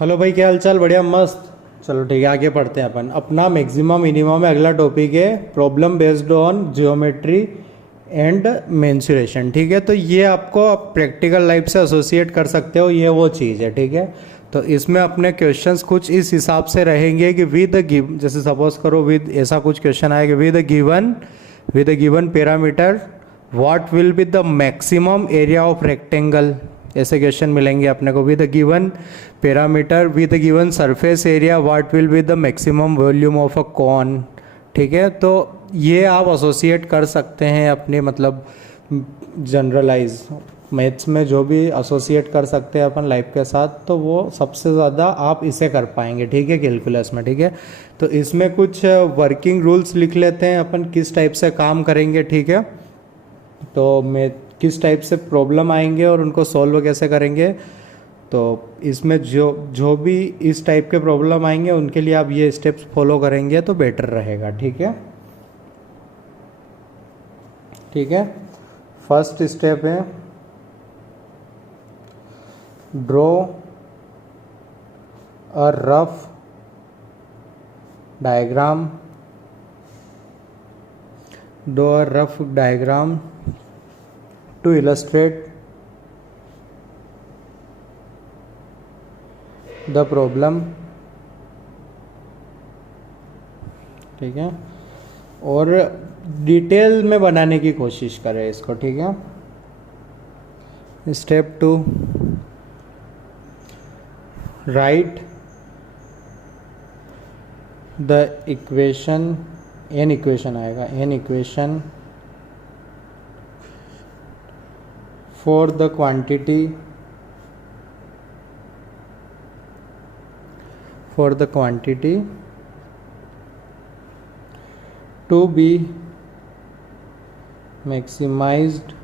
Hello भाई, क्या हाल चाल? बढ़िया, मस्त। चलो ठीक है, आगे पढ़ते हैं अपन। अपना मैक्सिमम मिनिमम में अगला टॉपिक है problem based on geometry and mensuration. ठीक है, तो ये आपको आप प्रैक्टिकल लाइफ से एसोसिएट कर सकते हो, ये वो चीज़ है। ठीक है, तो इसमें अपने क्वेश्चंस कुछ इस हिसाब से रहेंगे कि विद गिव, जैसे सपोज करो विद, ऐसा कुछ क्वेश्चन आएगा, with given parameter what will be the maximum area of rectangle. ऐसे क्वेश्चन मिलेंगे अपने को। With given parameter, with given surface area what will be the maximum volume of a cone. ठीक है, तो ये आप एसोसिएट कर सकते हैं अपने, मतलब जनरलाइज मैथ्स में जो भी एसोसिएट कर सकते हैं अपन लाइफ के साथ, तो वो सबसे ज़्यादा आप इसे कर पाएंगे। ठीक है, कैलकुलस में। ठीक है, तो इसमें कुछ वर्किंग रूल्स लिख लेते हैं अपन, किस टाइप से काम करेंगे। ठीक है, तो मैं किस टाइप से प्रॉब्लम आएंगे और उनको सॉल्व कैसे करेंगे। तो इसमें जो जो भी इस टाइप के प्रॉब्लम आएंगे उनके लिए आप ये स्टेप्स फॉलो करेंगे तो बेटर रहेगा। ठीक है, ठीक है। फर्स्ट स्टेप है draw a rough diagram, to illustrate the problem। ठीक है, और डिटेल में बनाने की कोशिश करें इसको। ठीक है, step 2, write the equation, an equation आएगा, an equation for the quantity to be maximized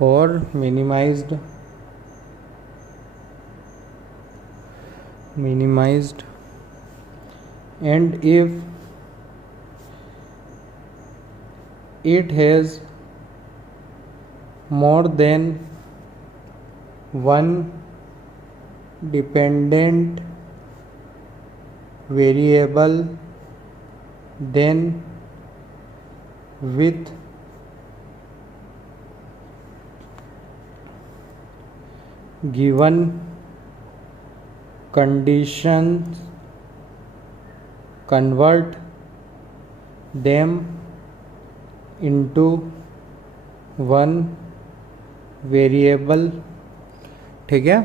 or minimized and if it has more than one dependent variable, then with given conditions convert them into one variable. ठीक है,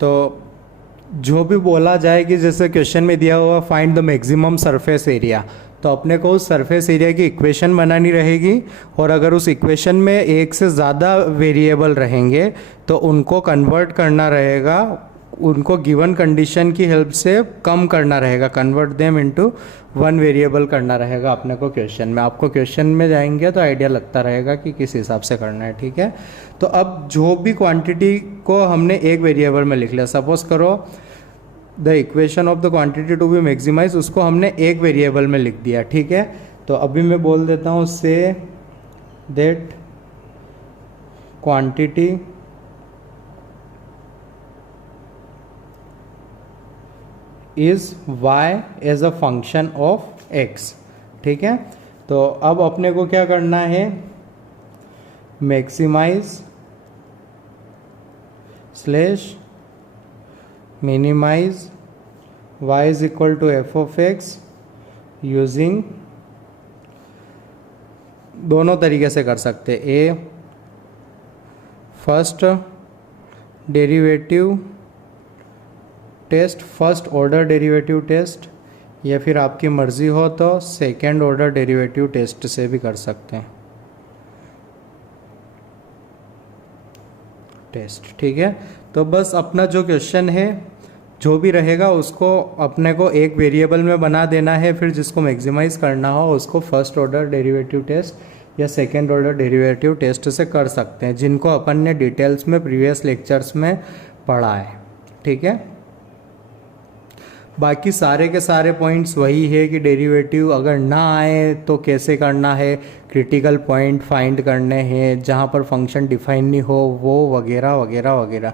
तो जो भी बोला जाए कि जैसे क्वेश्चन में दिया हुआ find the maximum surface area, तो अपने को उस सरफेस एरिया की इक्वेशन बनानी रहेगी, और अगर उस इक्वेशन में एक से ज़्यादा वेरिएबल रहेंगे तो उनको कन्वर्ट करना रहेगा, उनको गिवन कंडीशन की हेल्प से कम करना रहेगा, convert them into one variable करना रहेगा अपने को क्वेश्चन में। आपको क्वेश्चन में जाएंगे तो आइडिया लगता रहेगा कि किस हिसाब से करना है। ठीक है, तो अब जो भी क्वांटिटी को हमने एक वेरिएबल में लिख लिया, सपोज करो the equation of the quantity to be maximize, उसको हमने एक वेरिएबल में लिख दिया। ठीक है, तो अभी मैं बोल देता हूँ say that quantity is y as a function of x। ठीक है, तो अब अपने को क्या करना है, maximize slash minimize y is equal to F of X using, दोनों तरीके से कर सकते, a first derivative test, first order derivative test, या फिर आपकी मर्ज़ी हो तो सेकेंड ऑर्डर डेरिवेटिव टेस्ट से भी कर सकते हैं टेस्ट। ठीक है, तो बस अपना जो क्वेश्चन है जो भी रहेगा उसको अपने को एक वेरिएबल में बना देना है, फिर जिसको मैक्सिमाइज करना हो उसको फर्स्ट ऑर्डर डेरिवेटिव टेस्ट या सेकेंड ऑर्डर डेरिवेटिव टेस्ट से कर सकते हैं, जिनको अपन ने डिटेल्स में प्रीवियस लेक्चर्स में पढ़ा है। ठीक है, बाकी सारे के सारे पॉइंट्स वही है कि डेरिवेटिव अगर ना आए तो कैसे करना है, क्रिटिकल पॉइंट फाइंड करने हैं, जहाँ पर फंक्शन डिफाइन नहीं हो वो, वगैरह वगैरह वगैरह।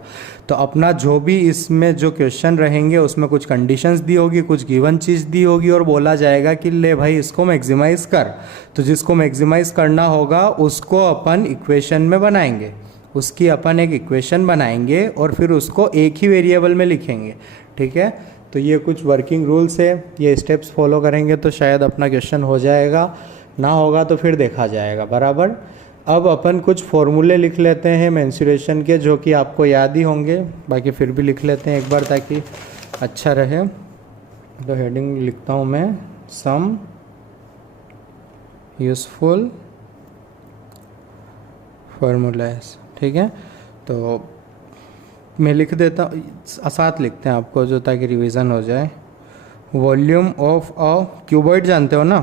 तो अपना जो भी इसमें जो क्वेश्चन रहेंगे उसमें कुछ कंडीशंस दी होगी, कुछ गिवन चीज़ दी होगी और बोला जाएगा कि ले भाई इसको मैक्सिमाइज कर। तो जिसको मैक्सिमाइज करना होगा उसको अपन इक्वेशन में बनाएंगे, उसकी अपन एक इक्वेशन बनाएंगे और फिर उसको एक ही वेरिएबल में लिखेंगे। ठीक है, तो ये कुछ वर्किंग रूल्स है, ये स्टेप्स फॉलो करेंगे तो शायद अपना क्वेश्चन हो जाएगा, ना होगा तो फिर देखा जाएगा। बराबर। अब अपन कुछ फॉर्मूले लिख लेते हैं मेंसुरेशन के, जो कि आपको याद ही होंगे, बाकी फिर भी लिख लेते हैं एक बार ताकि अच्छा रहे। तो हेडिंग लिखता हूँ मैं, सम यूज़फुल फार्मूलाज। ठीक है, तो मैं लिख देता हूँ, साथ लिखते हैं आपको जो, ताकि रिवीजन हो जाए। वॉल्यूम ऑफ अ क्यूबॉइड जानते हो ना,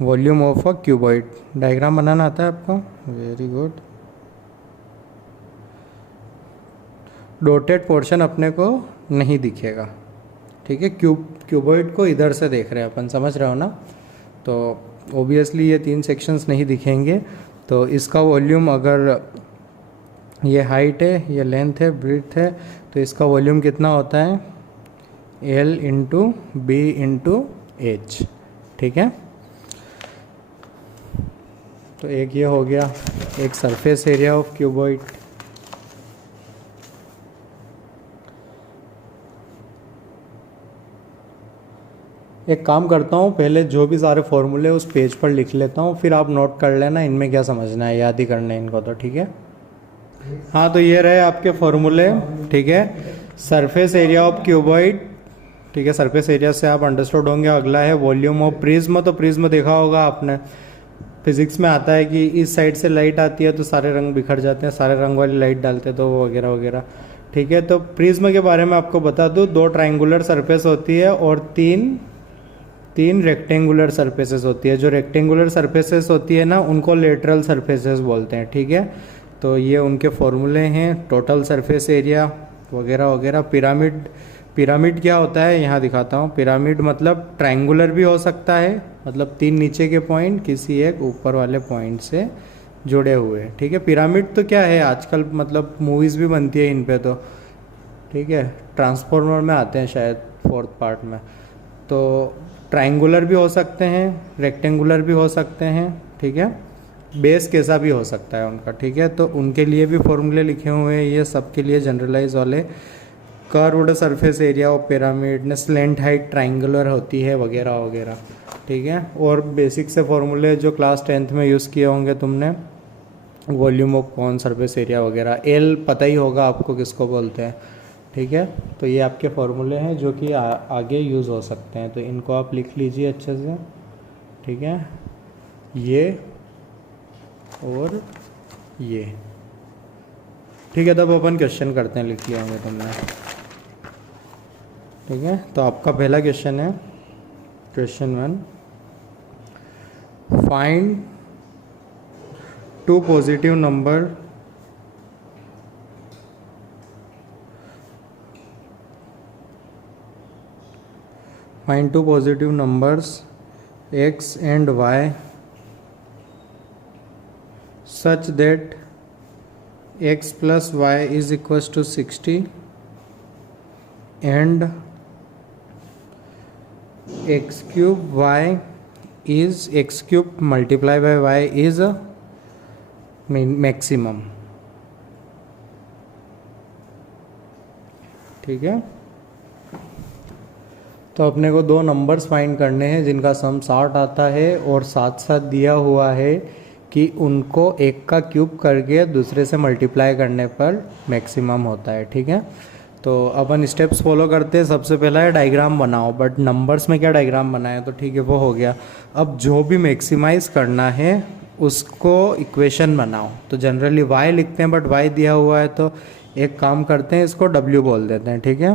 volume of a cuboid. Diagram बनाना आता है आपको, वेरी गुड। डॉटेड पोर्शन अपने को नहीं दिखेगा। ठीक है, क्यूबॉइड को इधर से देख रहे हैं अपन, समझ रहे हो ना। तो ऑब्वियसली ये 3 सेक्शंस नहीं दिखेंगे। तो इसका वॉल्यूम, अगर ये हाइट है, ये लेंथ है, ब्रीथ है, तो इसका वॉल्यूम कितना होता है, L into B into H. ठीक है, तो एक ये हो गया, एक सरफेस एरिया ऑफ क्यूबॉइड। एक काम करता हूँ, पहले जो भी सारे फॉर्मूले उस पेज पर लिख लेता हूँ, फिर आप नोट कर लेना इनमें क्या समझना है, याद ही करना है इनको। तो ठीक है, हाँ, तो ये रहे आपके फॉर्मूले। ठीक है, सरफेस एरिया ऑफ क्यूबॉइड। ठीक है, सरफेस एरिया से आप अंडरस्टूड होंगे। अगला है वॉल्यूम ऑफ प्रिज्म। तो प्रिज्म देखा होगा आपने, फिजिक्स में आता है कि इस साइड से लाइट आती है तो सारे रंग बिखर जाते हैं, सारे रंग वाली लाइट डालते हैं तो वगैरह वगैरह। ठीक है, तो प्रिज्म के बारे में आपको बता दूँ, 2 ट्राइंगुलर सरफेस होती है और तीन रेक्टेंगुलर सरफेसेस होती है। जो रेक्टेंगुलर सरफेसेस होती है ना, उनको लेटरल सरफेसेस बोलते हैं। ठीक है, तो ये उनके फॉर्मूले हैं, टोटल सरफेस एरिया वगैरह वगैरह। पिरामिड क्या होता है यहाँ दिखाता हूँ। पिरामिड मतलब ट्रायंगुलर भी हो सकता है, मतलब 3 नीचे के पॉइंट किसी एक ऊपर वाले पॉइंट से जुड़े हुए। ठीक है, पिरामिड तो क्या है आजकल, मतलब मूवीज़ भी बनती है इन पे तो। ठीक है, ट्रांसफॉर्मर में आते हैं शायद 4th पार्ट में। तो ट्रायंगुलर भी हो सकते हैं, रेक्टेंगुलर भी हो सकते हैं। ठीक है, बेस कैसा भी हो सकता है उनका। ठीक है, तो उनके लिए भी फॉर्मूले लिखे हुए हैं, ये सबके लिए जनरलाइज वाले। Curved surface area of pyramid ने, स्लेंट हाइट ट्रायंगुलर होती है वगैरह वगैरह। ठीक है, और बेसिक से फॉर्मूले जो क्लास 10th में यूज़ किए होंगे तुमने, वॉल्यूम ऑफ कौन, सरफेस एरिया वगैरह। एल पता ही होगा आपको किसको बोलते हैं। ठीक है, तो ये आपके फॉर्मूले हैं जो कि आगे यूज़ हो सकते हैं, तो इनको आप लिख लीजिए अच्छे से। ठीक है, ये और ये। ठीक है, तब अपन क्वेश्चन करते हैं, लिख लिया होंगे तुमने। ठीक है, तो आपका पहला क्वेश्चन है, question 1, find 2 positive number find 2 positive numbers x and y such that x plus y is equals to 60 and x cube y is x cube multiplied by y is a maximum। ठीक है, तो अपने को 2 numbers find करने हैं जिनका सम 60 आता है और साथ साथ दिया हुआ है कि उनको एक का क्यूब करके दूसरे से मल्टीप्लाई करने पर मैक्सिमम होता है। ठीक है, तो अपन स्टेप्स फॉलो करते हैं। सबसे पहला है डायग्राम बनाओ, बट नंबर्स में क्या डायग्राम बनाए, तो ठीक है वो हो गया। अब जो भी मैक्सिमाइज करना है उसको इक्वेशन बनाओ। तो जनरली y लिखते हैं, बट y दिया हुआ है तो एक काम करते हैं, इसको w बोल देते हैं। ठीक है,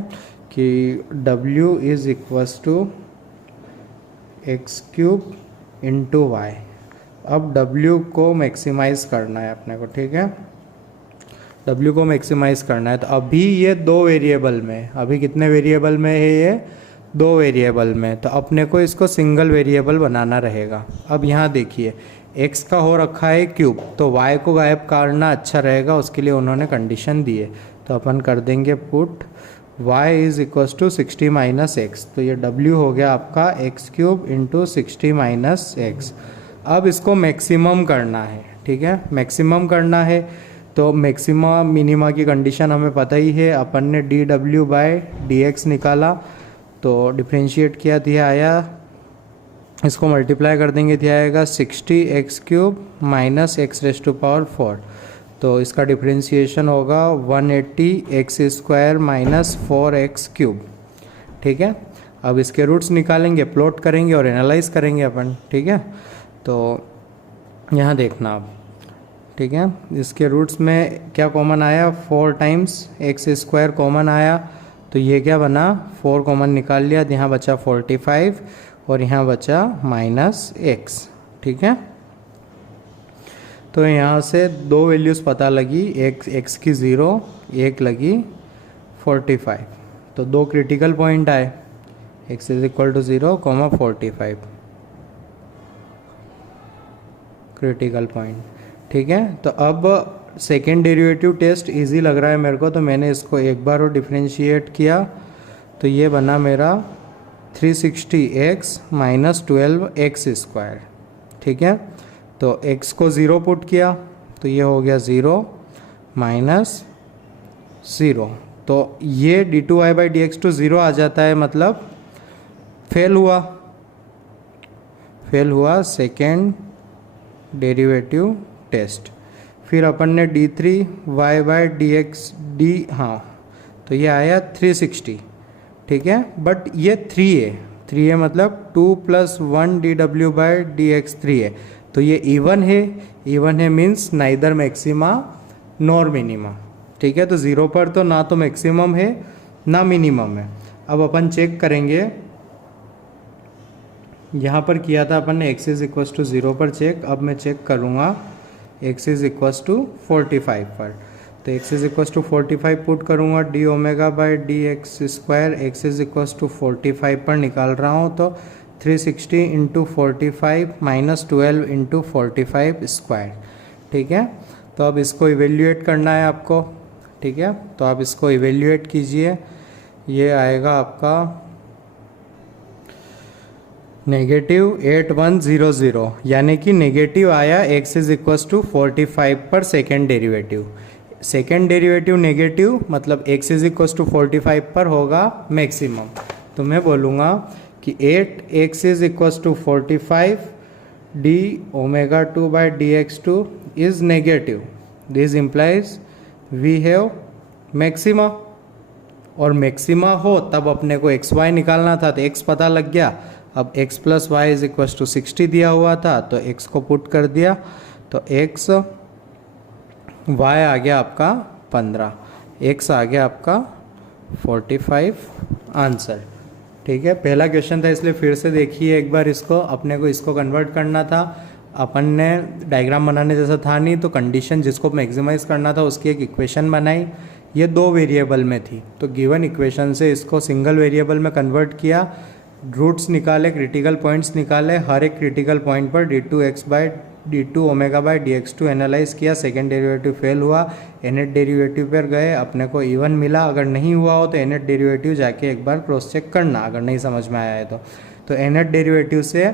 कि w is equals to X cube into Y. अब w को मैक्सिमाइज करना है अपने को। ठीक है, W को मैक्सिमाइज करना है। तो अभी ये 2 वेरिएबल में, अभी कितने वेरिएबल में है ये? 2 वेरिएबल में। तो अपने को इसको सिंगल वेरिएबल बनाना रहेगा। अब यहाँ देखिए x का हो रखा है क्यूब, तो y को गायब करना अच्छा रहेगा, उसके लिए उन्होंने कंडीशन दी है। तो अपन कर देंगे put y is equal to 60 minus X. तो ये w हो गया आपका x cube into 60 minus X. अब इसको मैक्सिमम करना है, ठीक है, मैक्सिमम करना है। तो मैक्सिमा मिनिमा की कंडीशन हमें पता ही है, अपन ने dw बाय dx निकाला, तो डिफ्रेंशिएट किया, दिया आया, इसको मल्टीप्लाई कर देंगे, दिया आएगा 60 X cube minus X raise to power 4। तो इसका डिफ्रेंशिएशन होगा 180 x square minus 4x cube, ठीक है। अब इसके रूट्स निकालेंगे, प्लॉट करेंगे और एनालाइज करेंगे अपन, ठीक है। तो यहाँ देखना आप, ठीक है, इसके रूट्स में क्या कॉमन आया? 4 टाइम्स एक्स स्क्वायर कॉमन आया, तो ये क्या बना? 4 कॉमन निकाल लिया, यहाँ बचा 45 और यहाँ बचा माइनस एक्स, ठीक है। तो यहाँ से 2 वैल्यूज़ पता लगी, एक एक्स की 0, एक लगी 45। तो 2 क्रिटिकल पॉइंट आए, X is equal to 0, 45 critical point, ठीक है। तो अब सेकेंड डेरिवेटिव टेस्ट इजी लग रहा है मेरे को, तो मैंने इसको एक बार और डिफ्रेंशिएट किया, तो ये बना मेरा 360x माइनस 12x स्क्वायर, ठीक है। तो x को 0 पुट किया, तो ये हो गया 0 माइनस 0। तो ये d2y बाई dx टू 0 आ जाता है, मतलब फेल हुआ सेकेंड डेरिवेटिव टेस्ट। फिर अपन ने d3y बाई dx हाँ, तो ये आया 360, ठीक है। बट ये 3 है मतलब 2 + 1 dw बाई dx 3 है, तो ये इवन है means neither maxima nor minima, ठीक है। तो 0 पर तो ना तो मैक्सिमम है ना मिनिमम है। अब अपन चेक करेंगे, यहाँ पर किया था अपन ने x इज इक्वल टू 0 पर चेक, अब मैं चेक करूँगा x इज इक्वल टू 45 पर। तो x is equal to 45 put करूँगा, D omega by D X square, x is equal to 45 पर निकाल रहा हूँ, तो 360 इंटू 45 माइनस 12 इंटू 45 स्क्वायर, ठीक है। तो अब इसको इवेल्यूएट करना है आपको, ठीक है। तो आप इसको इवेल्यूएट कीजिए, ये आएगा आपका -8100, यानी कि नेगेटिव आया x इज इक्वल टू 45 पर सेकेंड डेरिवेटिव नेगेटिव, मतलब x इज इक्वल टू 45 पर होगा मैक्सिमम। तो मैं बोलूँगा कि 8x is equal to 45 D omega 2 by dx2 is negative, this implies we have maxima. और मैक्सिमा हो तब अपने को एक्स वाई निकालना था, तो x पता लग गया। अब x plus Y is equal to 60 दिया हुआ था, तो x को पुट कर दिया, तो x y आ गया आपका 15, x आ गया आपका 45 आंसर, ठीक है। पहला क्वेश्चन था इसलिए फिर से देखिए एक बार इसको, अपने को इसको कन्वर्ट करना था, अपन ने डायग्राम बनाने जैसा था नहीं, तो कंडीशन जिसको मैक्सिमाइज करना था उसकी एक इक्वेशन बनाई, ये 2 वेरिएबल में थी, तो गिवन इक्वेशन से इसको सिंगल वेरिएबल में कन्वर्ट किया, रूट्स निकाले, क्रिटिकल पॉइंट्स निकाले, हर एक क्रिटिकल पॉइंट पर d2x by d2 omega by dx2 analyse किया, सेकेंड डेरिवेटिव फेल हुआ, nth डेरिवेटिव पर गए, अपने को इवन मिला। अगर नहीं हुआ हो तो nth डेरिवेटिव जाके एक बार क्रॉस चेक करना, अगर नहीं समझ में आया है तो nth डेरिवेटिव से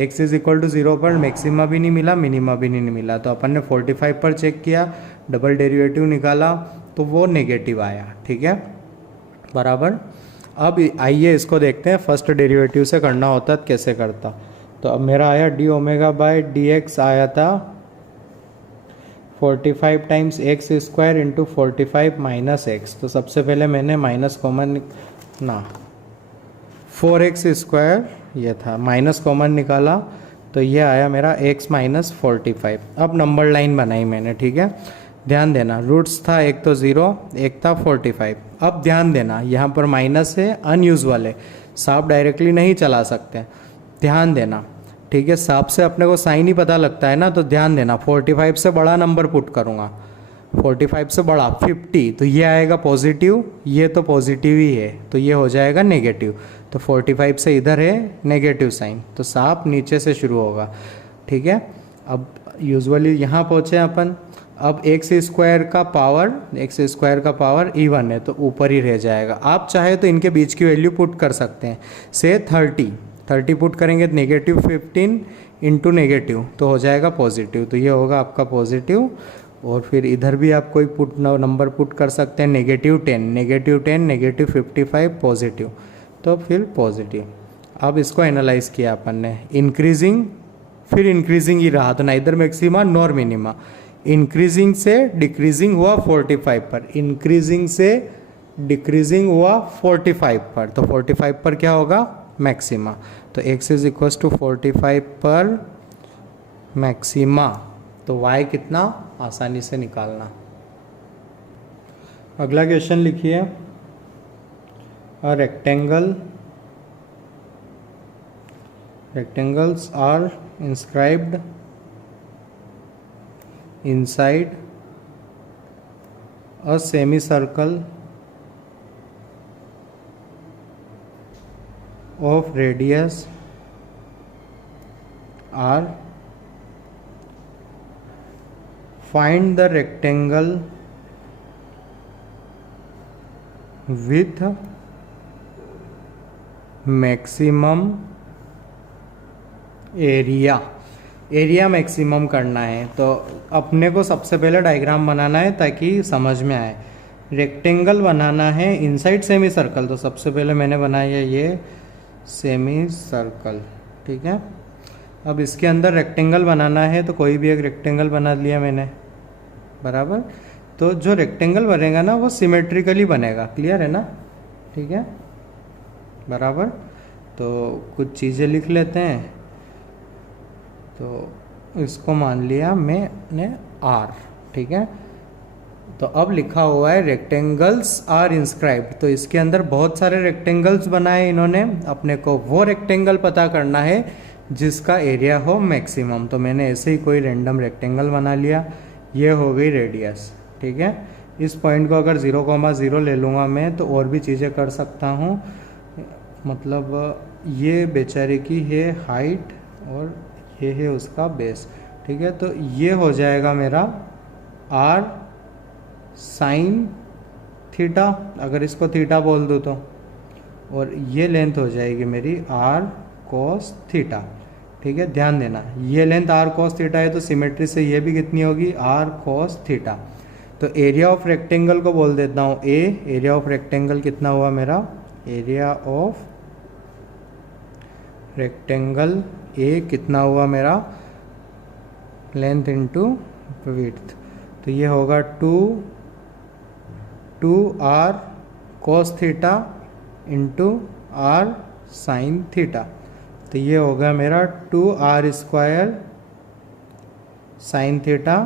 x इज इक्वल टू 0 पर मैक्सिमा भी नहीं मिला, मिनिमा भी नहीं मिला, तो अपन ने 45 पर चेक किया, डबल डेरिवेटिव निकाला, तो वो नेगेटिव आया, ठीक है, बराबर। अब आइए इसको देखते हैं फर्स्ट डेरिवेटिव से करना होता तो कैसे करता। तो अब मेरा आया D omega by D x आया था 45 times x square into 45 minus X. तो सबसे पहले मैंने माइनस कॉमन 4x स्क्वायर ये था, माइनस कॉमन निकाला, तो ये आया मेरा x माइनस 45। अब नंबर लाइन बनाई मैंने, ठीक है, ध्यान देना, रूट्स था एक तो 0, एक था 45। अब ध्यान देना यहाँ पर माइनस है, अनयूजुअल है, सांप डायरेक्टली नहीं चला सकते, ध्यान देना, ठीक है। सांप से अपने को साइन ही पता लगता है ना, तो ध्यान देना 45 से बड़ा नंबर पुट करूँगा, 45 से बड़ा 50, तो ये आएगा पॉजिटिव, ये तो पॉजिटिव ही है, तो ये हो जाएगा नेगेटिव। तो 45 से इधर है नेगेटिव साइन, तो सांप नीचे से शुरू होगा। ठीक है, अब यूजुअली यहाँ पहुँचे अपन। अब एक्स स्क्वायर का पावर इवन है, तो ऊपर ही रह जाएगा। आप चाहे तो इनके बीच की वैल्यू पुट कर सकते हैं, से 30 पुट करेंगे तो -15 इंटू नेगेटिव तो हो जाएगा पॉजिटिव, तो ये होगा आपका पॉजिटिव। और फिर इधर भी आप कोई नंबर पुट कर सकते हैं, -10, -55 पॉजिटिव, तो फिर पॉजिटिव। अब इसको एनालाइज किया अपन ने, इंक्रीजिंग फिर इंक्रीजिंग ही रहा, तो neither maxima nor minima. Increasing से डिक्रीजिंग हुआ 45 पर, इंक्रीजिंग से डिक्रीजिंग हुआ 45 पर, तो 45 पर क्या होगा मैक्सिमा। तो x इज इक्वल टू 45 पर मैक्सिमा, तो y कितना आसानी से निकालना। अगला क्वेश्चन लिखिए, अ rectangles are inscribed inside a semicircle of radius r. Find the rectangle with maximum area maximum करना है। तो अपने को सबसे पहले डायग्राम बनाना है ताकि समझ में आए। रेक्टेंगल बनाना है इनसाइड सेमी सर्कल, तो सबसे पहले मैंने बनाया ये सेमी सर्कल। ठीक है, अब इसके अंदर रेक्टेंगल बनाना है, तो कोई भी एक रेक्टेंगल बना लिया मैंने, बराबर। तो जो रेक्टेंगल बनेगा ना वो सिमेट्रिकली बनेगा, क्लियर है ना। ठीक है, बराबर। तो कुछ चीज़ें लिख लेते हैं, तो इसको मान लिया मैंने R। ठीक है, तो अब लिखा हुआ है रेक्टेंगल्स आर इंस्क्राइब्ड, तो इसके अंदर बहुत सारे रेक्टेंगल्स बनाए इन्होंने। अपने को वो रेक्टेंगल पता करना है जिसका एरिया हो मैक्सिमम। तो मैंने ऐसे ही कोई रैंडम रेक्टेंगल बना लिया, ये हो गई रेडियस। ठीक है, इस पॉइंट को अगर 0,0 ले लूँगा मैं, तो और भी चीज़ें कर सकता हूँ। मतलब ये बेचारे की है हाइट और ये है उसका बेस। ठीक है, तो ये हो जाएगा मेरा R साइन थीटा, अगर इसको थीटा बोल दूँ तो, और ये लेंथ हो जाएगी मेरी R cos थीटा। ठीक है, ध्यान देना ये लेंथ R cos थीटा है, तो सिमेट्री से ये भी कितनी होगी R cos थीटा। तो एरिया ऑफ रेक्टेंगल को बोल देता हूँ A। एरिया ऑफ रेक्टेंगल कितना हुआ मेरा, एरिया ऑफ रेक्टेंगल A कितना हुआ मेरा, लेंथ इंटू विड्थ, तो ये होगा 2R cos theta into R sine theta. तो ये होगा मेरा 2R square sine theta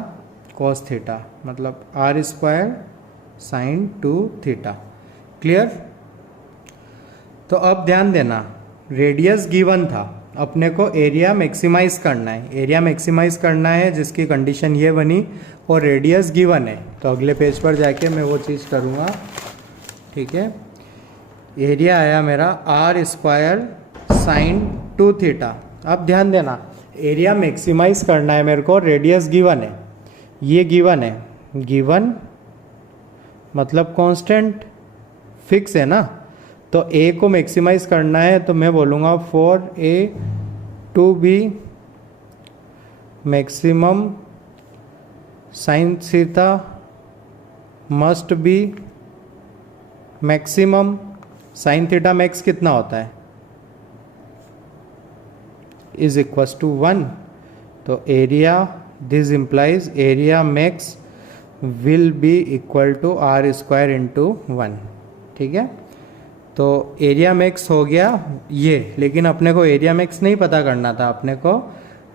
cos theta, मतलब R square sine 2 theta. Clear. तो अब ध्यान देना, रेडियस गिवन था, अपने को एरिया मैक्सिमाइज करना है। एरिया मैक्सिमाइज करना है जिसकी कंडीशन ये बनी, और रेडियस गिवन है। तो अगले पेज पर जाके मैं वो चीज़ करूँगा। ठीक है, एरिया आया मेरा R स्क्वायर साइन 2 थीटा। अब ध्यान देना, एरिया मैक्सिमाइज करना है मेरे को, रेडियस गिवन है, ये गिवन है। गिवन मतलब कांस्टेंट फिक्स है ना, तो A को मैक्सिमाइज करना है, तो मैं बोलूँगा for A to B maximum sine theta must be maximum sine theta max कितना होता है, इज इक्वल्स टू 1। तो area, this implies area max will be equal to R square into 1। ठीक है, तो एरिया मैक्स हो गया ये, लेकिन अपने को एरिया मैक्स नहीं पता करना था, अपने को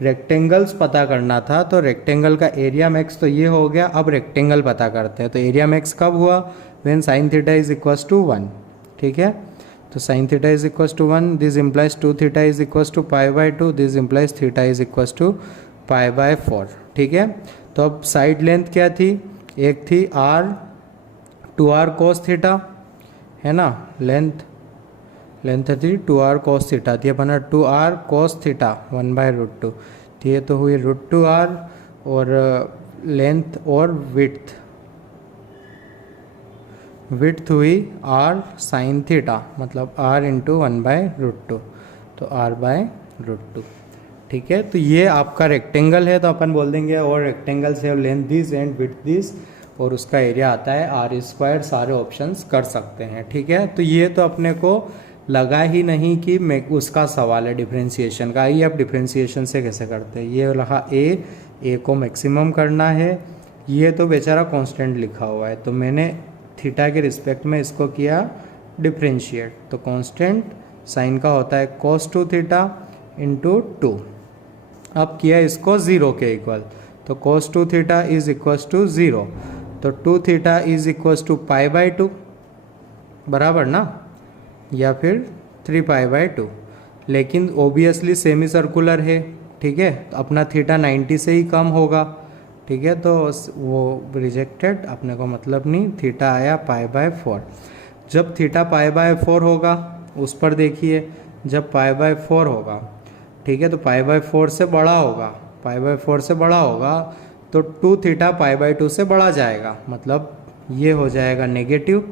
रेक्टेंगल्स पता करना था। तो रेक्टेंगल का एरिया मैक्स तो ये हो गया, अब रेक्टेंगल पता करते हैं। तो एरिया मैक्स कब हुआ, when sine theta is equals to 1। ठीक है, तो sine theta is equals to 1, this implies 2 theta is equals to π/2, this implies theta is equals to π/4। ठीक है, तो अब साइड लेंथ क्या थी, एक थी आर 2r cos थीटा, है ना, लेंथ थी 2r cos थीटा, तो ये बना 2r cos थीटा 1/√2, तो ये तो हुई √2r, और लेंथ और विड्थ हुई r sin थीटा, मतलब r इंटू 1/√2, तो r/√2। ठीक है, तो ये आपका रेक्टेंगल है, तो अपन बोल देंगे और रेक्टेंगल से length this and width this, और उसका एरिया आता है r²। सारे ऑप्शंस कर सकते हैं। ठीक है, तो ये तो अपने को लगा ही नहीं कि उसका सवाल है डिफरेंशिएशन का। आइए अब डिफरेंशिएशन से कैसे करते हैं। ये लगा ए को मैक्सिमम करना है, ये तो बेचारा कांस्टेंट लिखा हुआ है, तो मैंने थीटा के रिस्पेक्ट में इसको किया डिफरेंशिएट, तो कांस्टेंट साइन का होता है cos 2 थीटा इंटू 2। अब किया इसको 0 के इक्वल, तो cos 2 theta is equal to 0, तो 2 थीटा इज इक्वल टू π/2 बराबर ना, या फिर 3π/2, लेकिन ओबियसली सेमी सर्कुलर है। ठीक है, तो अपना थीटा 90 से ही कम होगा। ठीक है, तो वो रिजेक्टेड, अपने को मतलब नहीं, थीटा आया π/4। जब थीटा π/4 होगा, उस पर देखिए, जब π/4 होगा, ठीक है, तो π/4 से बड़ा होगा, π/4 से बड़ा होगा, तो 2 थीटा π/2 से बड़ा जाएगा, मतलब ये हो जाएगा नेगेटिव,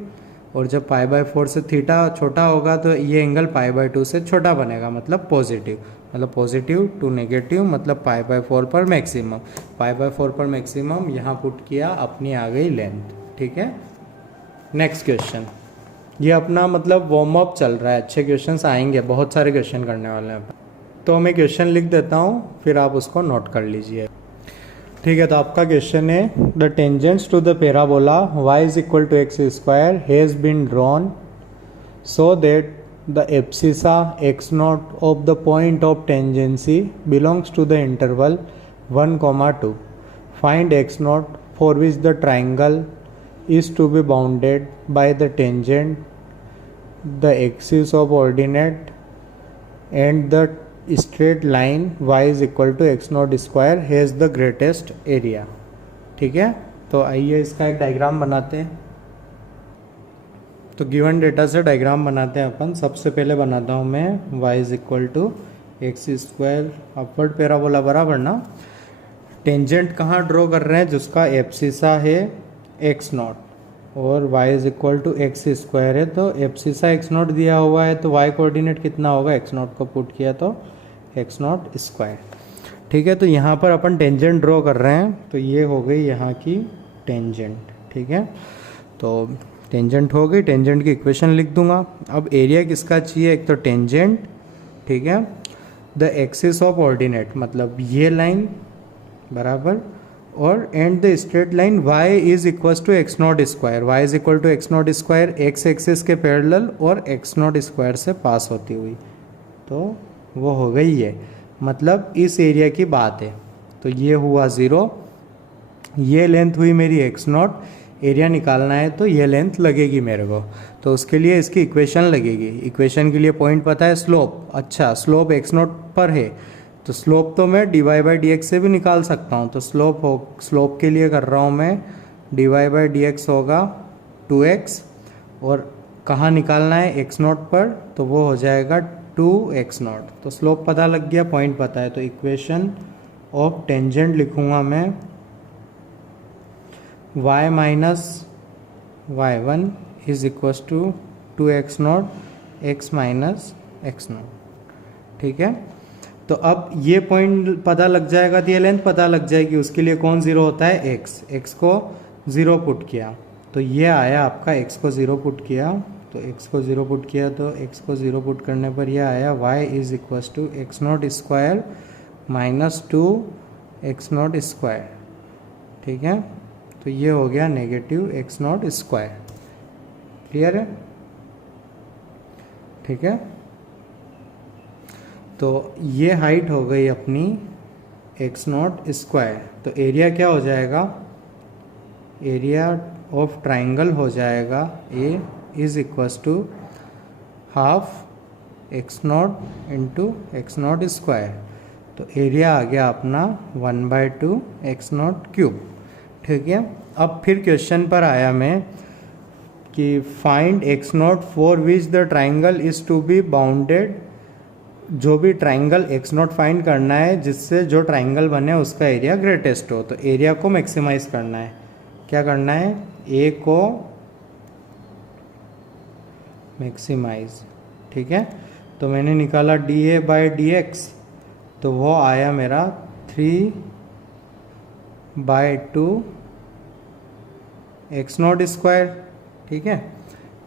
और जब π/4 से थीटा छोटा होगा तो ये एंगल π/2 से छोटा बनेगा, मतलब पॉजिटिव, मतलब पॉजिटिव टू नेगेटिव, मतलब π/4 पर मैक्सिमम, π/4 पर मैक्सिमम यहाँ पुट किया, अपनी आ गई लेंथ। ठीक है, नेक्स्ट क्वेश्चन। ये अपना मतलब वार्म अप चल रहा है, अच्छे क्वेश्चंस आएंगे, बहुत सारे क्वेश्चन करने वाले हैं, तो मैं क्वेश्चन लिख देता हूँ, फिर आप उसको नोट कर लीजिए। ठीक है, तो आपका क्वेश्चन है the tangents to the parabola y is equal to x square has been drawn so that the abscissa x0 of the point of tangency belongs to the interval 1,2। Find x0 for which the triangle is to be bounded by the tangent, the axis of ordinate and the straight line y is equal to x0 square has the greatest area। ठीक है, तो आइए इसका एक diagram बनाते हैं। तो given data से डायग्राम बनाते हैं अपन। सबसे पहले बनाता हूँ मैं y is equal to x square upward parabola बराबर ना। टेंजेंट कहाँ ड्रॉ कर रहे हैं, जिसका एब्सिसा है x0 और y is equal to x square है, तो एब्सिसा x0 दिया हुआ है, तो y कोऑर्डिनेट कितना होगा, x0 को पुट किया तो x0 स्क्वायर। ठीक है, तो यहाँ पर अपन टेंजेंट ड्रॉ कर रहे हैं, तो ये हो गई यहाँ की टेंजेंट। ठीक है, तो टेंजेंट हो गई, टेंजेंट की इक्वेशन लिख दूंगा। अब एरिया किसका चाहिए, एक तो टेंजेंट, ठीक है, द एक्सिस ऑफ ऑर्डिनेट मतलब ये लाइन बराबर, और and the straight line y is equal to x0 square, y is equal to x0 square x axis के पैरेलल और x0 स्क्वायर से पास होती हुई, तो वो हो गई है, मतलब इस एरिया की बात है। तो ये हुआ 0, ये लेंथ हुई मेरी x0, एरिया निकालना है तो ये लेंथ लगेगी मेरे को, तो उसके लिए इसकी इक्वेशन लगेगी। इक्वेशन के लिए पॉइंट पता है स्लोप, अच्छा स्लोप x0 पर है, तो स्लोप तो मैं dy/dx से भी निकाल सकता हूँ। तो स्लोप के लिए कर रहा हूँ मैं, dy/dx होगा 2x, और कहाँ निकालना है x0 पर, तो वो हो जाएगा 2x0। तो स्लोप पता लग गया, पॉइंट पता है, तो इक्वेशन ऑफ टेंजेंट लिखूँगा मैं y minus y1 is equal to 2x0 x minus x0। ठीक है, तो अब ये पॉइंट पता लग जाएगा, तो ये लेंथ पता लग जाएगी। उसके लिए कौन जीरो होता है, x को 0 पुट किया, तो ये आया आपका x को 0 पुट किया, तो x को 0 पुट किया, तो x को 0 पुट करने पर यह आया y is equal to x0 square minus 2x0 square. ठीक है, तो ये हो गया नेगेटिव x0 स्क्वायर। क्लियर है, ठीक है, तो ये हाइट हो गई अपनी x0 स्क्वायर। तो एरिया क्या हो जाएगा, एरिया ऑफ ट्राइंगल हो जाएगा A is equal to half x0 into x0 square, तो एरिया आ गया अपना 1/2 x0 क्यूब। ठीक है, अब फिर क्वेश्चन पर आया मैं कि find x naught for which the triangle is to be bounded. जो भी ट्राइंगल x नॉट फाइंड करना है जिससे जो ट्राइंगल बने उसका एरिया ग्रेटेस्ट हो। तो एरिया को मैक्सिमाइज करना है। क्या करना है? a को मैक्सिमाइज। ठीक है, तो मैंने निकाला dA/dx, तो वो आया मेरा 3/2 x नॉट स्क्वायर। ठीक है,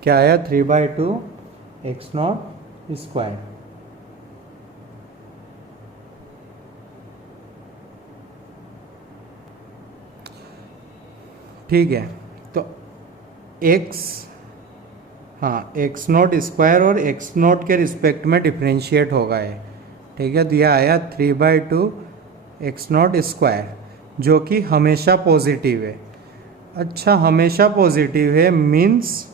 क्या आया? 3/2 x नॉट स्क्वायर। ठीक है, तो x नॉट स्क्वायर और x नॉट के रिस्पेक्ट में डिफ्रेंशिएट होगा ये। ठीक है, तो यह आया 3/2 x नॉट स्क्वायर, जो कि हमेशा पॉजिटिव है। अच्छा, हमेशा पॉजिटिव है means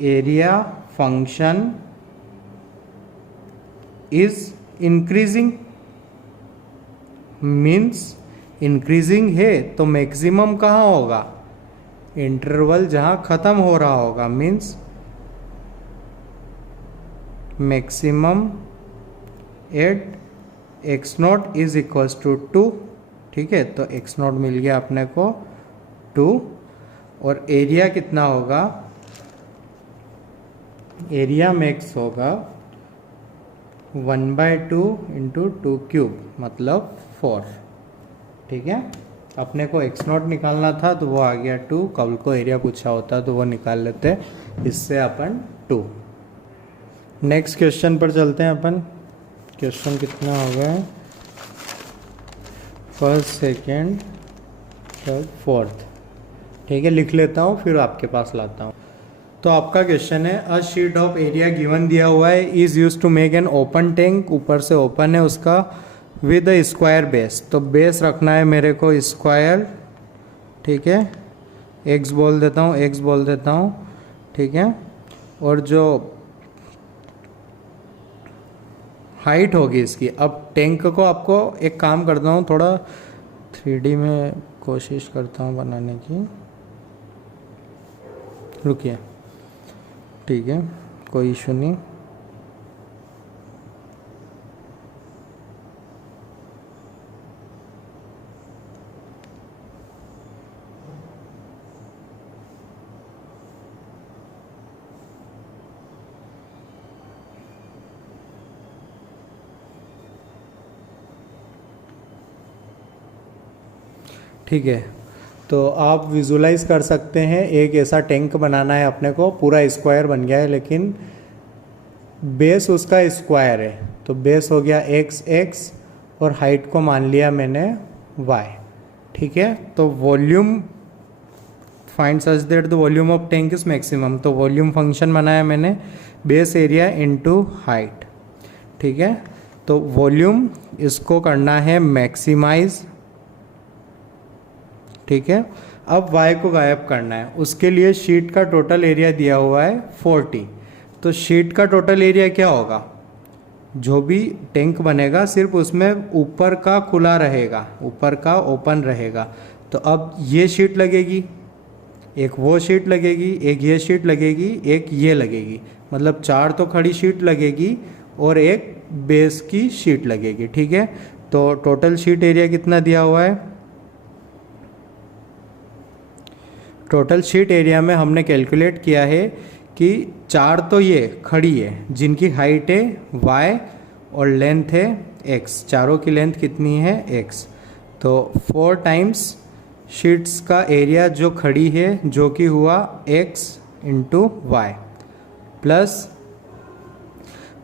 area function is increasing. Means increasing है तो मैक्सिमम कहाँ होगा? इंटरवल जहाँ ख़त्म हो रहा होगा। Means maximum at x naught is equals to 2। ठीक है, तो x नॉट मिल गया अपने को 2। और एरिया कितना होगा? एरिया मैक्स होगा 1/2 इंटू 2³ मतलब 4। ठीक है, अपने को x नॉट निकालना था तो वो आ गया 2। कल को एरिया पूछा होता तो वो निकाल लेते, इससे अपन 2। नेक्स्ट क्वेश्चन पर चलते हैं अपन। क्वेश्चन कितना हो गया? First, second, third, fourth. ठीक है, लिख लेता हूँ फिर आपके पास लाता हूँ। तो आपका क्वेश्चन है a sheet of area given दिया हुआ है is use to make an open tank. ऊपर से ओपन है उसका विद अ स्क्वायर बेस। तो बेस रखना है मेरे को स्क्वायर। ठीक है, x बोल देता हूँ। ठीक है, और जो हाइट होगी इसकी, अब टैंक को आपको एक काम करता हूँ, थोड़ा 3D में कोशिश करता हूँ बनाने की। रुकिए, ठीक है, कोई इशू नहीं। ठीक है, तो आप विजुलाइज कर सकते हैं एक ऐसा टैंक बनाना है अपने को। पूरा स्क्वायर बन गया है लेकिन बेस उसका स्क्वायर है। तो बेस हो गया x और हाइट को मान लिया मैंने y। ठीक है, तो volume find such that the volume of tank is maximum. तो वॉल्यूम फंक्शन बनाया मैंने बेस एरिया इनटू हाइट। ठीक है, तो वॉल्यूम इसको करना है मैक्सिमाइज। ठीक है, अब y को गायब करना है। उसके लिए शीट का टोटल एरिया दिया हुआ है 40। तो शीट का टोटल एरिया क्या होगा? जो भी टैंक बनेगा सिर्फ उसमें ऊपर का खुला रहेगा, ऊपर का ओपन रहेगा। तो अब ये शीट लगेगी, एक वो शीट लगेगी, एक ये शीट लगेगी, एक ये लगेगी। मतलब 4 तो खड़ी शीट लगेगी और एक बेस की शीट लगेगी। ठीक है, तो टोटल शीट एरिया कितना दिया हुआ है? टोटल शीट एरिया में हमने कैलकुलेट किया है कि 4 तो ये खड़ी है जिनकी हाइट है y और लेंथ है x। चारों की लेंथ कितनी है? x। तो 4 टाइम्स शीट्स का एरिया जो खड़ी है जो कि हुआ x इंटू वाई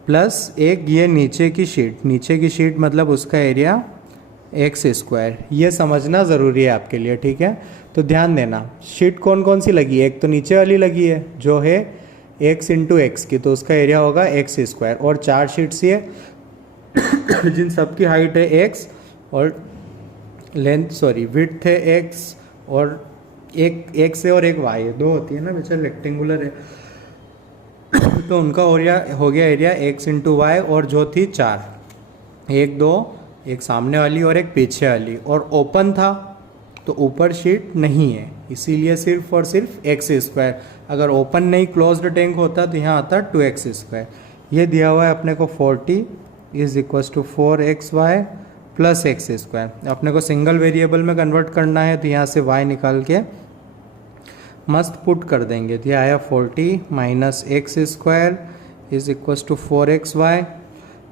प्लस एक ये नीचे की शीट मतलब उसका एरिया एक्स स्क्वायर। ये समझना ज़रूरी है आपके लिए। ठीक है, तो ध्यान देना शीट कौन कौन सी लगी है। एक तो नीचे वाली लगी है जो है x इंटू एक्स की, तो उसका एरिया होगा एक्स स्क्वायर। और 4 शीट्स ये जिन सबकी हाइट है x और विड्थ है x और एक x है और एक y है। 2 होती है ना, बेचारा रेक्टेंगुलर है। तो उनका हो गया एरिया x इंटू वाई। और जो थी 4, 1 2, एक सामने वाली और एक पीछे वाली, और ओपन था तो ऊपर शीट नहीं है, इसीलिए सिर्फ और सिर्फ एक्स स्क्वायर। अगर ओपन नहीं क्लोज्ड टैंक होता तो यहाँ आता 2x स्क्वायर। ये दिया हुआ है अपने को 40 is equal to 4xy plus X square. अपने को सिंगल वेरिएबल में कन्वर्ट करना है तो यहाँ से y निकाल के मस्त पुट कर देंगे। तो ये आया 40 minus x square is equal to 4xy।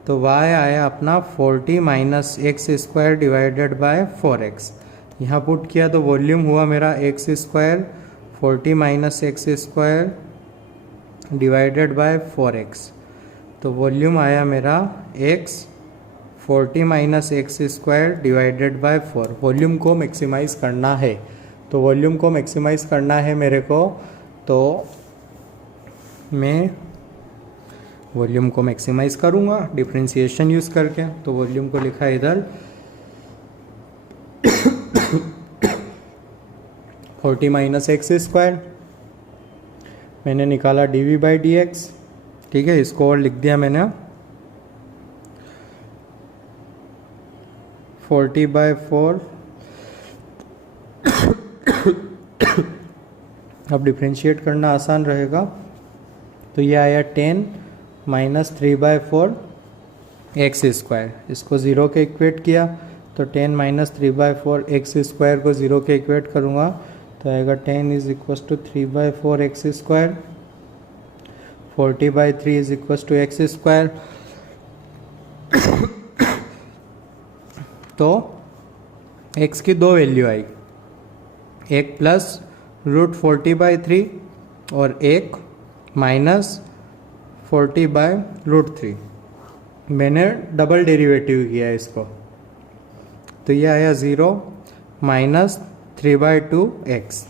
तो y आया अपना 40 minus x square divided by 4x। यहाँ पुट किया तो वॉल्यूम हुआ मेरा x square 40 minus x square divided by 4x। तो वॉल्यूम आया मेरा x 40 minus x square divided by 4। Volume को मैक्सिमाइज करना है, तो वॉल्यूम को मैक्सिमाइज करना है मेरे को, तो मैं वॉल्यूम को मैक्सिमाइज करूँगा डिफरेंशिएशन यूज़ करके। तो वॉल्यूम को लिखा इधर 40 माइनस एक्स स्क्वायर, मैंने निकाला dv बाई डी एक्स। ठीक है, इसको और लिख दिया मैंने 40/4। अब डिफ्रेंशिएट करना आसान रहेगा, तो ये आया 10 माइनस 3/4 एक्स स्क्वायर। इसको ज़ीरो के इक्वेट किया तो 10 माइनस 3/4 एक्स स्क्वायर को ज़ीरो के इक्वेट करूँगा तो आएगा 10 is equal to 3/4 x square. 40/3 is equal to x square. तो x की दो वैल्यू आई, एक प्लस √40/3 और एक माइनस 40/√3। मैंने डबल डेरिवेटिव किया इसको, तो ये आया 0 माइनस 3/2x।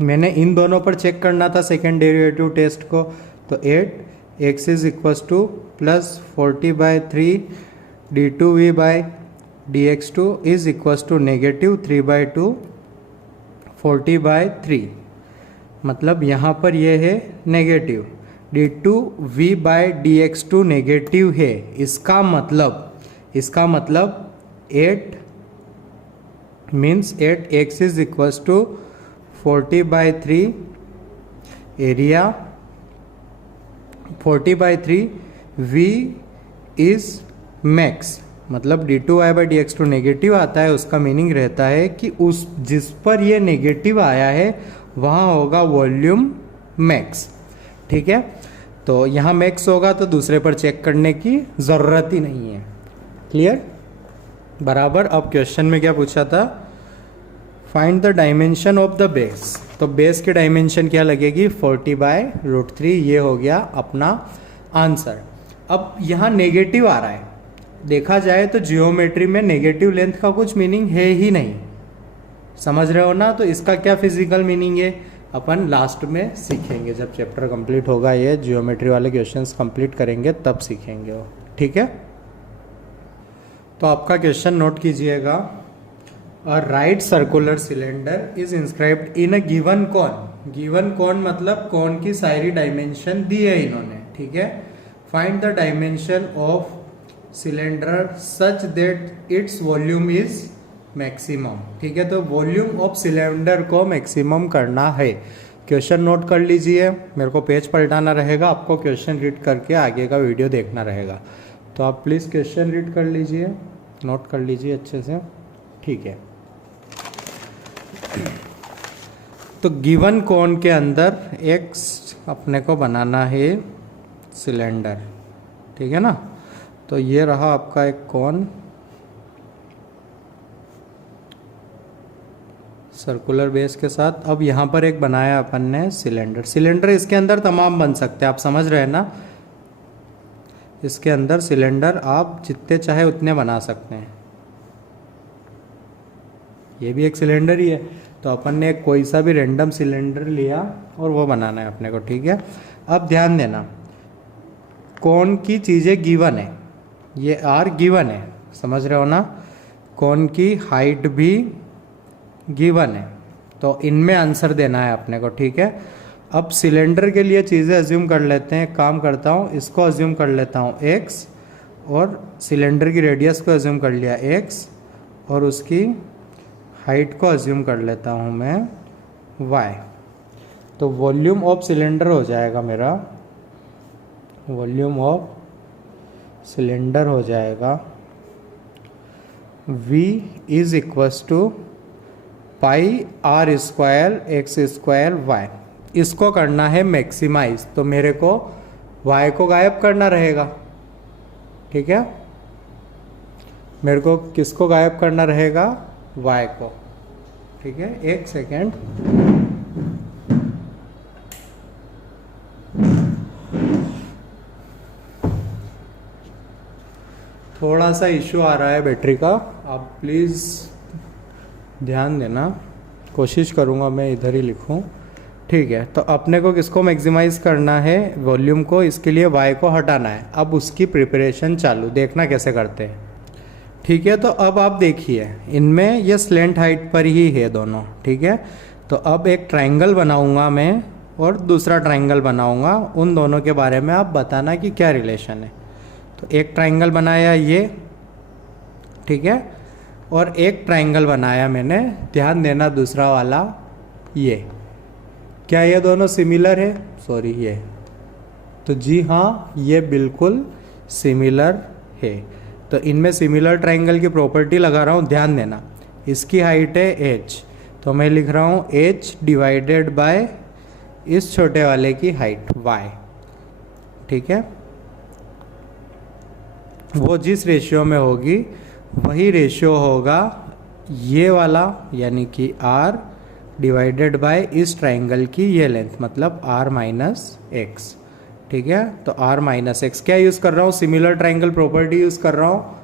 मैंने इन दोनों पर चेक करना था सेकेंड डेरिवेटिव टेस्ट को, तो 8x is equal to plus 40/3 d2v/dx2 is equal to negative 3/2 40/3। मतलब यहाँ पर ये है नेगेटिव, d2v/dx2 नेगेटिव है। इसका मतलब 8 means 8x is equal to 40/3 area 40/3 v is max. मतलब d2y/dx2 नेगेटिव आता है, उसका मीनिंग रहता है कि उस जिस पर ये नेगेटिव आया है वहाँ होगा वॉल्यूम मैक्स। ठीक है, तो यहाँ मैक्स होगा तो दूसरे पर चेक करने की ज़रूरत ही नहीं है। क्लियर, बराबर। अब क्वेश्चन में क्या पूछा था, find the dimension of the base. तो बेस की डायमेंशन क्या लगेगी 40/√3। ये हो गया अपना आंसर। अब यहाँ नेगेटिव आ रहा है, देखा जाए तो जियोमेट्री में नेगेटिव लेंथ का कुछ मीनिंग है ही नहीं, समझ रहे हो ना। तो इसका क्या फिजिकल मीनिंग है अपन लास्ट में सीखेंगे, जब चैप्टर कंप्लीट होगा, ये जियोमेट्री वाले क्वेश्चंस कंप्लीट करेंगे तब सीखेंगे वो। ठीक है, तो आपका क्वेश्चन नोट कीजिएगा। A right circular cylinder is inscribed in a given cone. Given cone मतलब कॉन की सारी डायमेंशन दी है इन्होंने। ठीक है, find the dimension of cylinder such that its volume is maximum. ठीक है, तो वॉल्यूम ऑफ सिलेंडर को मैक्सिमम करना है। क्वेश्चन नोट कर लीजिए, मेरे को पेज पलटाना रहेगा, आपको क्वेश्चन रीड करके आगे का वीडियो देखना रहेगा। तो आप प्लीज़ क्वेश्चन रीड कर लीजिए, नोट कर लीजिए अच्छे से। ठीक है, तो गिवन कोन के अंदर एक अपने को बनाना है सिलेंडर। ठीक है ना, तो ये रहा आपका एक कोन, सर्कुलर बेस के साथ। अब यहाँ पर एक बनाया अपन ने सिलेंडर। सिलेंडर इसके अंदर तमाम बन सकते हैं, आप समझ रहे हैं ना। इसके अंदर सिलेंडर आप जितने चाहे उतने बना सकते हैं। ये भी एक सिलेंडर ही है, तो अपन ने कोई सा भी रैंडम सिलेंडर लिया और वो बनाना है अपने को। ठीक है, अब ध्यान देना, कोन की चीज़ें गिवन है, ये आर गिवन है, समझ रहे हो ना। कोन की हाइट भी गिवन है, तो इनमें आंसर देना है अपने को। ठीक है, अब सिलेंडर के लिए चीज़ें अज्यूम कर लेते हैं। काम करता हूँ, इसको अज्यूम कर लेता हूँ x, और सिलेंडर की रेडियस को अज्यूम कर लिया x, और उसकी हाइट को अज्यूम कर लेता हूँ मैं y, तो वॉल्यूम ऑफ सिलेंडर हो जाएगा मेरा, वॉल्यूम ऑफ सिलेंडर हो जाएगा v is equals to pi r square x square y. इसको करना है मैक्सिमाइज, तो मेरे को y को गायब करना रहेगा, ठीक है। मेरे को किसको गायब करना रहेगा, y को, ठीक है। एक सेकेंड, थोड़ा सा इश्यू आ रहा है बैटरी का, आप प्लीज़ ध्यान देना। कोशिश करूँगा मैं इधर ही लिखूँ, ठीक है। तो अपने को किसको मैक्सिमाइज करना है, वॉल्यूम को, इसके लिए y को हटाना है। अब उसकी प्रिपरेशन चालू, देखना कैसे करते हैं, ठीक है। तो अब आप देखिए, इनमें ये स्लेंट हाइट पर ही है दोनों, ठीक है। तो अब एक ट्रायंगल बनाऊंगा मैं और दूसरा ट्रायंगल बनाऊंगा, उन दोनों के बारे में आप बताना कि क्या रिलेशन है। तो एक ट्रायंगल बनाया ये, ठीक है, और एक ट्रायंगल बनाया मैंने, ध्यान देना दूसरा वाला ये, क्या ये दोनों सिमिलर है, सॉरी ये, तो जी हाँ ये बिल्कुल सिमिलर है। तो इनमें सिमिलर ट्रायंगल की प्रॉपर्टी लगा रहा हूँ, ध्यान देना। इसकी हाइट है h, तो मैं लिख रहा हूँ h डिवाइडेड बाय इस छोटे वाले की हाइट y, ठीक है। वो जिस रेशियो में होगी वही रेशियो होगा ये वाला, यानी कि r डिवाइडेड बाय इस ट्रायंगल की ये लेंथ, मतलब r माइनस एक्स, ठीक है। तो r माइनस एक्स क्या यूज़ कर रहा हूँ, सिमिलर ट्रायंगल प्रॉपर्टी यूज़ कर रहा हूँ।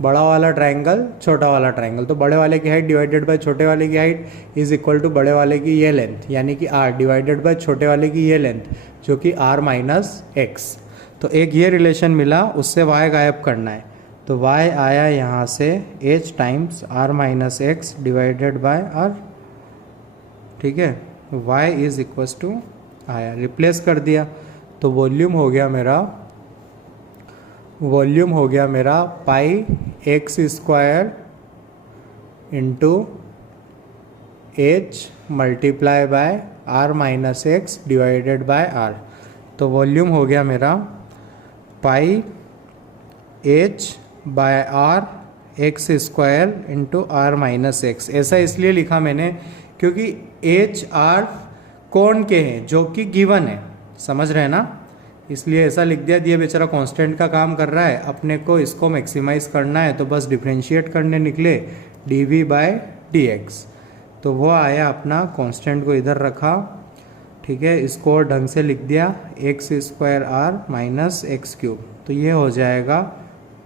बड़ा वाला ट्रायंगल, छोटा वाला ट्रायंगल, तो बड़े वाले की हाइट डिवाइडेड बाय छोटे वाले की हाइट इज इक्वल टू बड़े वाले की ये लेंथ, यानी कि r डिवाइडेड बाय छोटे वाले की ये लेंथ, जो कि r माइनस एक्स। तो एक ये रिलेशन मिला, उससे y गायब करना है, तो y आया यहाँ से h times r minus X divided by r, ठीक है। y इज इक्वस टू आया, रिप्लेस कर दिया, तो वॉल्यूम हो गया मेरा pi X square into H multiply by R minus X divided by R. तो वॉल्यूम हो गया मेरा pi H by R X square into R minus X. ऐसा इसलिए लिखा मैंने क्योंकि एच आर कौन के हैं, जो कि गिवन है, समझ रहे हैं ना, इसलिए ऐसा लिख दिया। ये बेचारा कांस्टेंट का काम कर रहा है, अपने को इसको मैक्सिमाइज करना है, तो बस डिफरेंशिएट करने निकले डी बाय डी एक्स। तो वो आया अपना, कांस्टेंट को इधर रखा, ठीक है, इसको ढंग से लिख दिया x square r minus x cube. तो ये हो जाएगा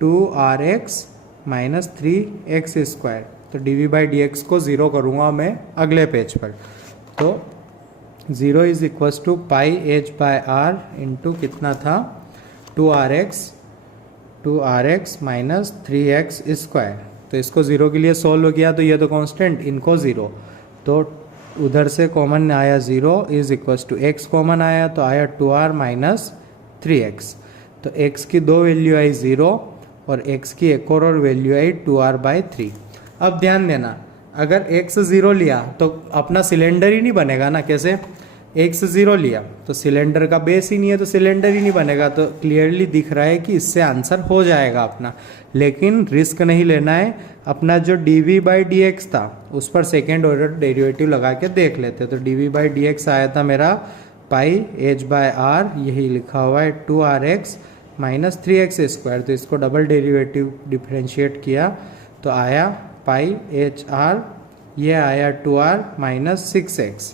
2rx माइनस 3x स्क्वायर। तो डी बाई डी एक्स को ज़ीरो करूँगा मैं अगले पेज पर। तो 0 is equals to pi H by are into कितना था 2rx माइनस 3x स्क्वायर। तो इसको ज़ीरो के लिए सोल्व किया, तो ये तो कांस्टेंट, इनको ज़ीरो, तो उधर से कॉमन आया 0 is equals to x common आया, तो आया 2r माइनस 3x। तो x की दो वैल्यू आई 0 और x की एक और वैल्यू आई 2r बाई 3। अब ध्यान देना, अगर x 0 लिया तो अपना सिलेंडर ही नहीं बनेगा ना। कैसे, x 0 लिया तो सिलेंडर का बेस ही नहीं है, तो सिलेंडर ही नहीं बनेगा। तो क्लियरली दिख रहा है कि इससे आंसर हो जाएगा अपना, लेकिन रिस्क नहीं लेना है। अपना जो डी बाई डी एक्स था उस पर सेकेंड ऑर्डर डेरिवेटिव लगा के देख लेते। तो डी बाई डी एक्स आया था मेरा पाई एच बाय आर, यही लिखा हुआ है 2rx माइनस 3x स्क्वायर। तो इसको डबल डेरिवेटिव डिफ्रेंशिएट किया तो आया पाई एच आर, ये आया 2r माइनस 6x,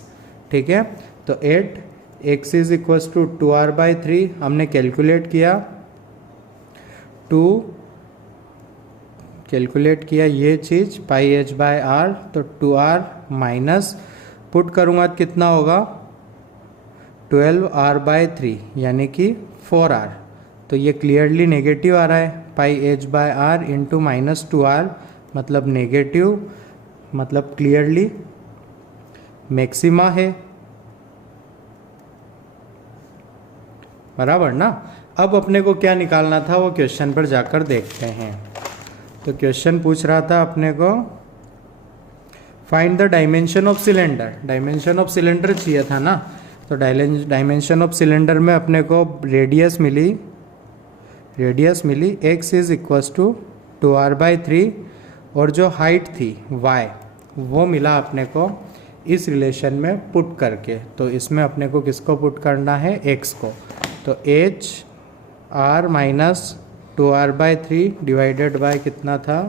ठीक है। तो 8x is equals to 2r by 3 हमने कैलकुलेट किया, कैलकुलेट किया ये चीज़ पाई एच बाय आर। तो 2r माइनस पुट करूँगा तो कितना होगा 12r बाय 3 यानी कि 4r। तो ये क्लियरली नेगेटिव आ रहा है, pi H by are into minus 2r मतलब नेगेटिव, मतलब क्लियरली मैक्सिमा है, बराबर ना। अब अपने को क्या निकालना था वो क्वेश्चन पर जाकर देखते हैं। तो क्वेश्चन पूछ रहा था अपने को find the dimension of cylinder, dimension of cylinder चाहिए था ना, तो डायमेंशन ऑफ सिलेंडर में अपने को रेडियस मिली x is equals to 2r/3 और जो हाइट थी y वो मिला अपने को इस रिलेशन में पुट करके। तो इसमें अपने को किसको पुट करना है, x को। तो h r minus 2r/3 divided by कितना था,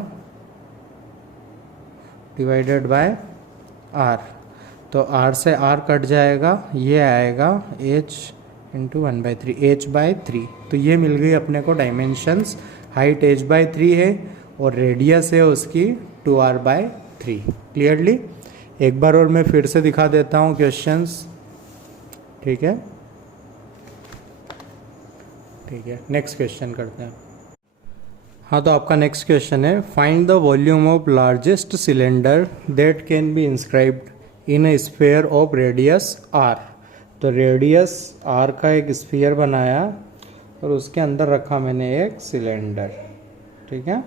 डिवाइडेड बाय r। तो r से r कट जाएगा, ये आएगा h इंटू 1/3 h/3। तो ये मिल गई अपने को डायमेंशंस। हाइट h/3 है और रेडियस है उसकी 2r/3। क्लियरली एक बार और मैं फिर से दिखा देता हूँ क्वेश्चंस, ठीक है। नेक्स्ट क्वेश्चन करते हैं। हाँ, तो आपका नेक्स्ट क्वेश्चन है find the volume of largest cylinder that can be inscribed in a sphere of radius r। तो रेडियस r का एक स्फीयर बनाया और उसके अंदर रखा मैंने एक सिलेंडर, ठीक है।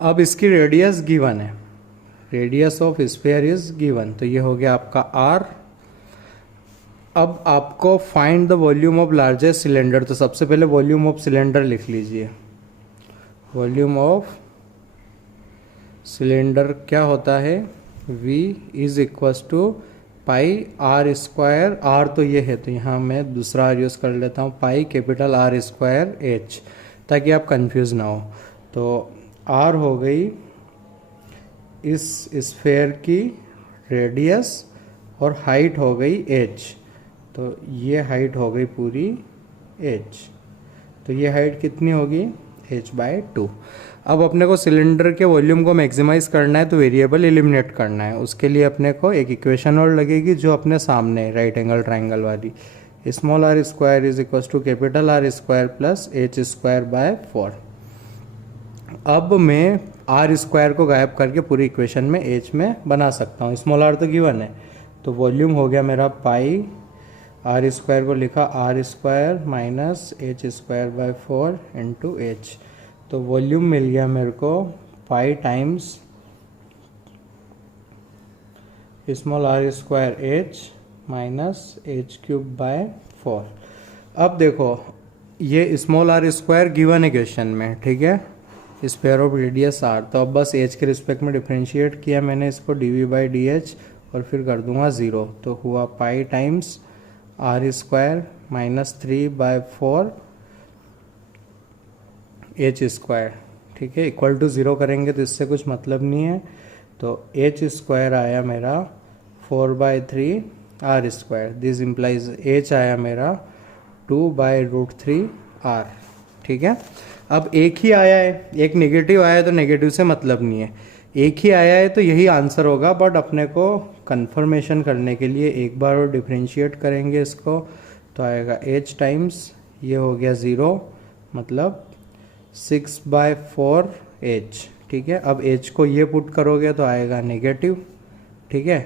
अब इसकी रेडियस गिवन है, radius of sphere is given, तो ये हो गया आपका r। अब आपको find the volume of largest cylinder, तो सबसे पहले वॉल्यूम ऑफ सिलेंडर लिख लीजिए। वॉल्यूम ऑफ सिलेंडर क्या होता है, v is equals to pi r square, r तो ये है तो यहाँ मैं दूसरा r यूज़ कर लेता हूँ, पाई कैपिटल R स्क्वायर h, ताकि आप कंफ्यूज ना हो। तो r हो गई इस स्फीयर की रेडियस और हाइट हो गई h, तो ये हाइट हो गई पूरी h। तो ये हाइट कितनी होगी, h/2। अब अपने को सिलेंडर के वॉल्यूम को मैक्सिमाइज करना है तो वेरिएबल एलिमिनेट करना है। उसके लिए अपने को एक इक्वेशन और लगेगी जो अपने सामने राइट एंगल ट्राइंगल वाली, small r square is equal to capital R square plus h²/4। अब मैं r स्क्वायर को गायब करके पूरी इक्वेशन में h में बना सकता हूँ। स्मॉल r तो गिवन है, तो वॉल्यूम हो गया मेरा पाई, r स्क्वायर को लिखा r square minus h²/4 into h। तो वॉल्यूम मिल गया मेरे को पाई times small r square h minus h³/4। अब देखो ये स्मॉल r स्क्वायर गिवन है क्वेश्चन में, ठीक है, स्क्वायर ऑफ रेडियस r। तो अब बस h के रिस्पेक्ट में डिफरेंशिएट किया मैंने इसको dv/dh और फिर कर दूंगा 0। तो हुआ पाई times r square minus 3/4 h square, ठीक है, इक्वल टू 0 करेंगे तो इससे कुछ मतलब नहीं है। तो h स्क्वायर आया मेरा 4/3 r square, this implies h आया मेरा 2/√3 r, ठीक है। अब एक ही आया है, एक नेगेटिव आया है तो नेगेटिव से मतलब नहीं है, एक ही आया है तो यही आंसर होगा। बट अपने को कंफर्मेशन करने के लिए एक बार और डिफरेंशिएट करेंगे इसको, तो आएगा h टाइम्स ये हो गया 0, मतलब 6/4 h, ठीक है। अब h को ये पुट करोगे तो आएगा नेगेटिव, ठीक है,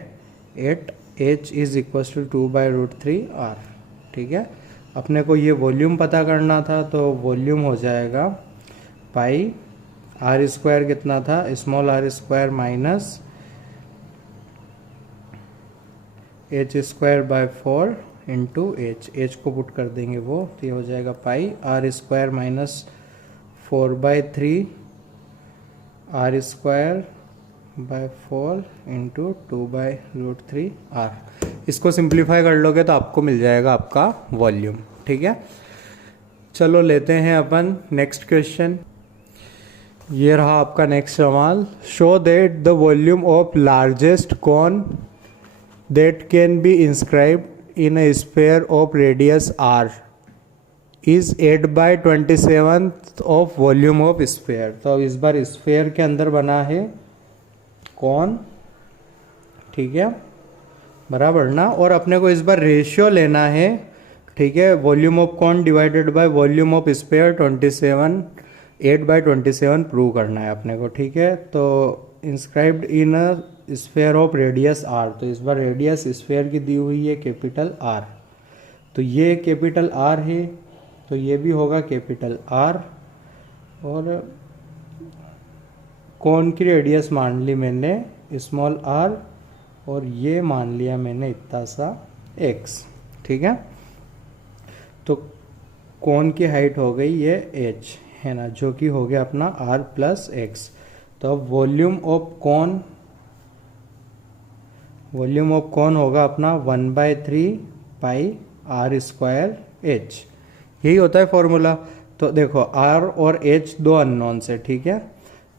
8h is equal to 2/√3 r, ठीक है। अपने को ये वॉल्यूम पता करना था, तो वॉल्यूम हो जाएगा पाई r स्क्वायर कितना था, small r square minus h²/4 into h को पुट कर देंगे वो, तो ये हो जाएगा पाई r square minus 4/3 r square by 4 into 2/√3 r। इसको सिंप्लीफाई कर लोगे तो आपको मिल जाएगा आपका वॉल्यूम, ठीक है। चलो लेते हैं अपन नेक्स्ट क्वेश्चन। ये रहा आपका नेक्स्ट सवाल, show that the volume of largest cone that can be inscribed in a sphere of radius r is 8/27 of volume of sphere. तो इस बार स्फीयर के अंदर बना है कौन, ठीक है, बराबर ना। और अपने को इस बार रेशियो लेना है, ठीक है, वॉल्यूम ऑफ कौन divided by volume of sphere 8/27 prove करना है अपने को, ठीक है। तो inscribed in a sphere of radius r, तो इस बार रेडियस स्फीयर की दी हुई है कैपिटल R, तो ये कैपिटल R है, तो ये भी होगा कैपिटल R, और कौन की रेडियस मान ली मैंने स्मॉल r, और ये मान लिया मैंने इतना सा x, ठीक है। तो कौन की हाइट हो गई ये h है ना, जो कि हो गया अपना r प्लस एक्स। तो अब वॉल्यूम ऑफ कौन होगा अपना 1/3 पाई r स्क्वायर h, यही होता है फॉर्मूला। तो देखो r और h दो अननोन्स है, ठीक है।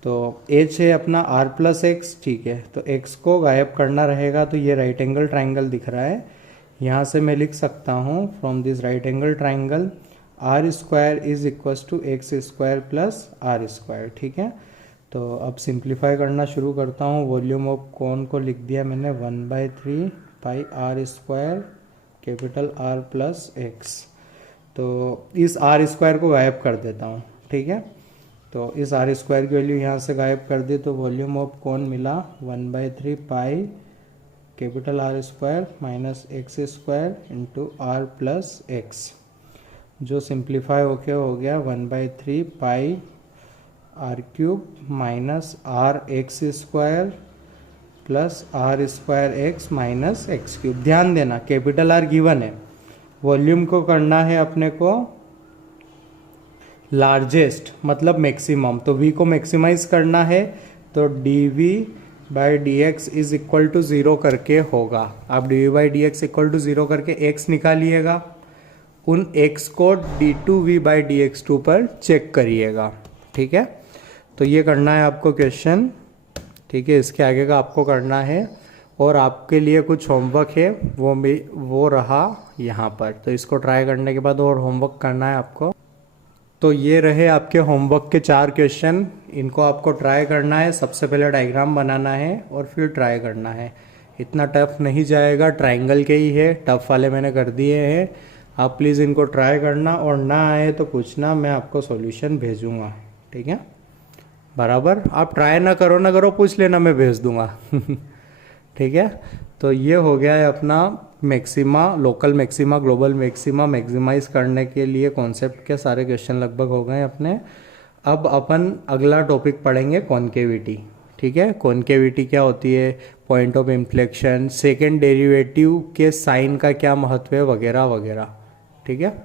तो h है अपना r प्लस एक्स, ठीक है। तो x को गायब करना रहेगा, तो ये राइट एंगल ट्राइंगल दिख रहा है, यहाँ से मैं लिख सकता हूँ from this right angle triangle r square is equal to x square plus are square, ठीक है। तो अब सिंप्लीफाई करना शुरू करता हूँ। वॉल्यूम ऑफ कौन को लिख दिया मैंने 1/3 पाई r square capital R plus x. तो इस r स्क्वायर को गायब कर देता हूँ, ठीक है। तो इस r स्क्वायर की वैल्यू यहाँ से गायब कर दी, तो वॉल्यूम ऑफ कौन मिला 1/3 pi capital R square minus x square into R plus X, जो सिंप्लीफाई होके हो गया 1/3 pi R cube minus R X square plus are square X minus x cube. ध्यान देना कैपिटल आर गिवन है, volume को करना है अपने को लार्जेस्ट मतलब मैक्सिमम, तो v को मैक्सिमाइज करना है, तो dv/dx इज इक्वल टू 0 करके होगा। आप dv/dx इक्वल टू 0 करके x निकालिएगा, उन x को d2v/dx2 पर चेक करिएगा, ठीक है। तो ये करना है आपको क्वेश्चन, ठीक है। इसके आगे का आपको करना है, और आपके लिए कुछ होमवर्क है, वो रहा यहाँ पर। तो इसको ट्राई करने के बाद और होमवर्क करना है आपको। तो ये रहे आपके होमवर्क के 4 क्वेश्चन, इनको आपको ट्राई करना है। सबसे पहले डायग्राम बनाना है और फिर ट्राई करना है। इतना टफ नहीं जाएगा, ट्राइंगल के ही है, टफ वाले मैंने कर दिए हैं। आप प्लीज़ इनको ट्राई करना, और ना आए तो पूछना, मैं आपको सॉल्यूशन भेजूँगा, ठीक है। बराबर, आप ट्राई ना करो पूछ लेना, मैं भेज दूँगा ठीक है। तो ये हो गया है अपना maxima, local maxima, global maxima maximise करने के लिए कॉन्सेप्ट के सारे क्वेश्चन लगभग हो गए अपने। अब अपन अगला टॉपिक पढ़ेंगे कॉन्केविटी, ठीक है। कॉन्केविटी क्या होती है, point of inflection, second derivative के साइन का क्या महत्व है, वगैरह वगैरह, ठीक है।